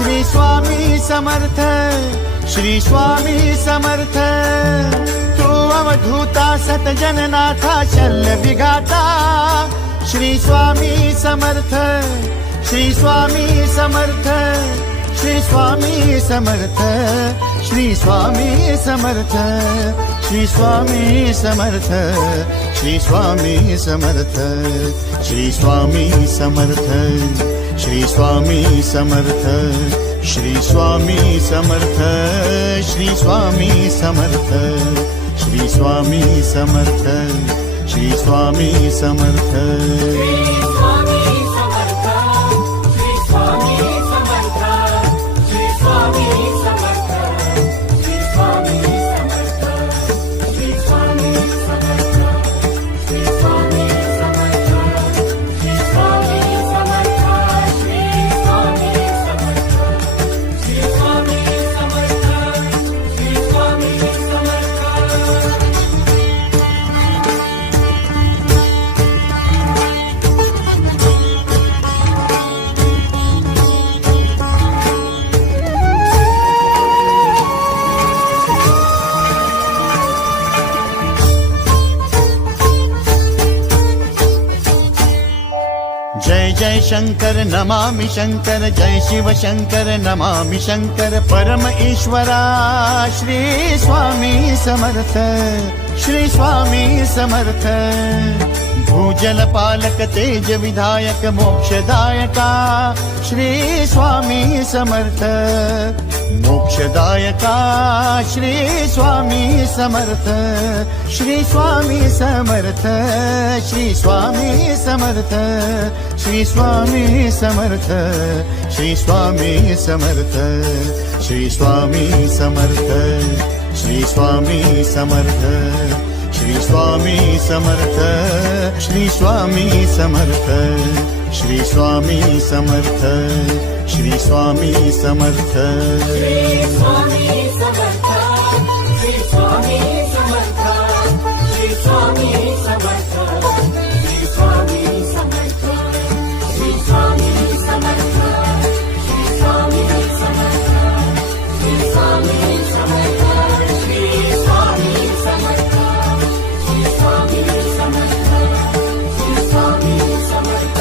श्री स्वामी समर्थ, श्री स्वामी समर्थ। तू अवधूता सतजननाथा शल्य विघाता, श्री स्वामी समर्थ, श्री स्वामी समर्थ, श्री स्वामी समर्थ, श्री स्वामी समर्थ, श्री स्वामी समर्थ, श्री स्वामी समर्थ, श्री स्वामी समर्थ, श्री स्वामी समर्थ, श्री स्वामी समर्थ, श्री स्वामी समर्थ, श्री स्वामी समर्थ, श्री स्वामी समर्थ। जय जय शंकर नमामि शंकर, जय शिव शंकर नमामि शंकर। परम ईश्वरा श्री स्वामी समर्थ, श्री स्वामी समर्थ। भूजल पालक तेज विधायक मोक्षदायका, श्री स्वामी समर्थ। मोक्षदायका श्री स्वामी समर्थ, श्री स्वामी समर्थ, श्री स्वामी समर्थ, श्री स्वामी समर्थ, श्री स्वामी समर्थ, श्री स्वामी समर्थ, श्री स्वामी समर्थ, श्री स्वामी समर्थ, श्री स्वामी समर्थ, श्री स्वामी समर्थ, श्री स्वामी समर्थ। श्री स्वामी समर्थ, श्री स्वामी समर्थ, श्री स्वामी समर्थ, श्री स्वामी समर्थ, श्री स्वामी समर्थ, श्री स्वामी समर्थ, श्री स्वामी समर्थ, श्री स्वामी समर्थ, श्री स्वामी समर्थ, श्री स्वामी समर्थ।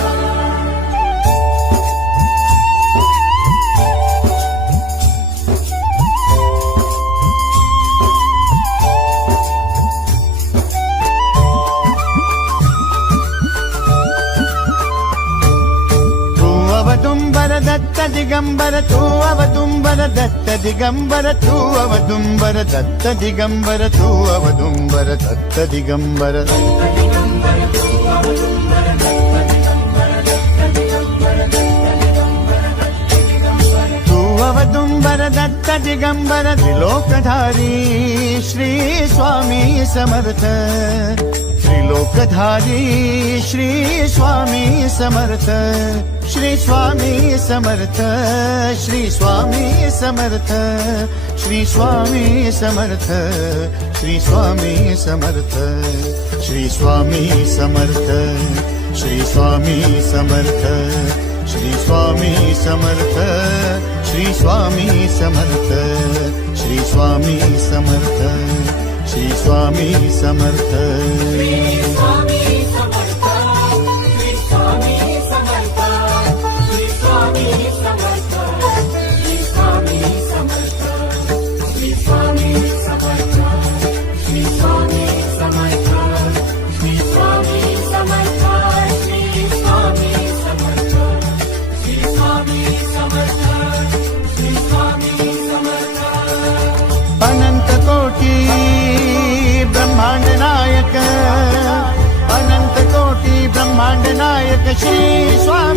अवदुंबर दत्त दिगंबर, तू अवदुंबर दत्त दिगंबर, तू अवदुंबर दत्त दिगंबर, तू अवदुंबर दत्त दिगंबर। तू अवदुंबर दत्त दिगंबर, त्रिलोकधारी श्री स्वामी समर्थ। त्रिलोकधारी श्री स्वामी समर्थ, श्री स्वामी समर्थ, श्री स्वामी समर्थ, श्री स्वामी समर्थ, श्री स्वामी समर्थ, श्री स्वामी समर्थ, श्री स्वामी समर्थ, श्री स्वामी समर्थ, श्री स्वामी समर्थ, श्री स्वामी समर्थ, श्री स्वामी समर्थ। श्री स्वामी समर्थ, श्री स्वामी समर्थ, श्री स्वामी समर्थ, श्री स्वामी समर्थ, श्री स्वामी समर्थ, श्री स्वामी समर्थ, श्री स्वामी समर्थ, श्री स्वामी समर्थ, श्री स्वामी समर्थ, श्री स्वामी समर्थ। अनंत कोटी ब्रह्मांड नायक, अनंत कोटी ब्रह्मांड नायक श्री स्वामी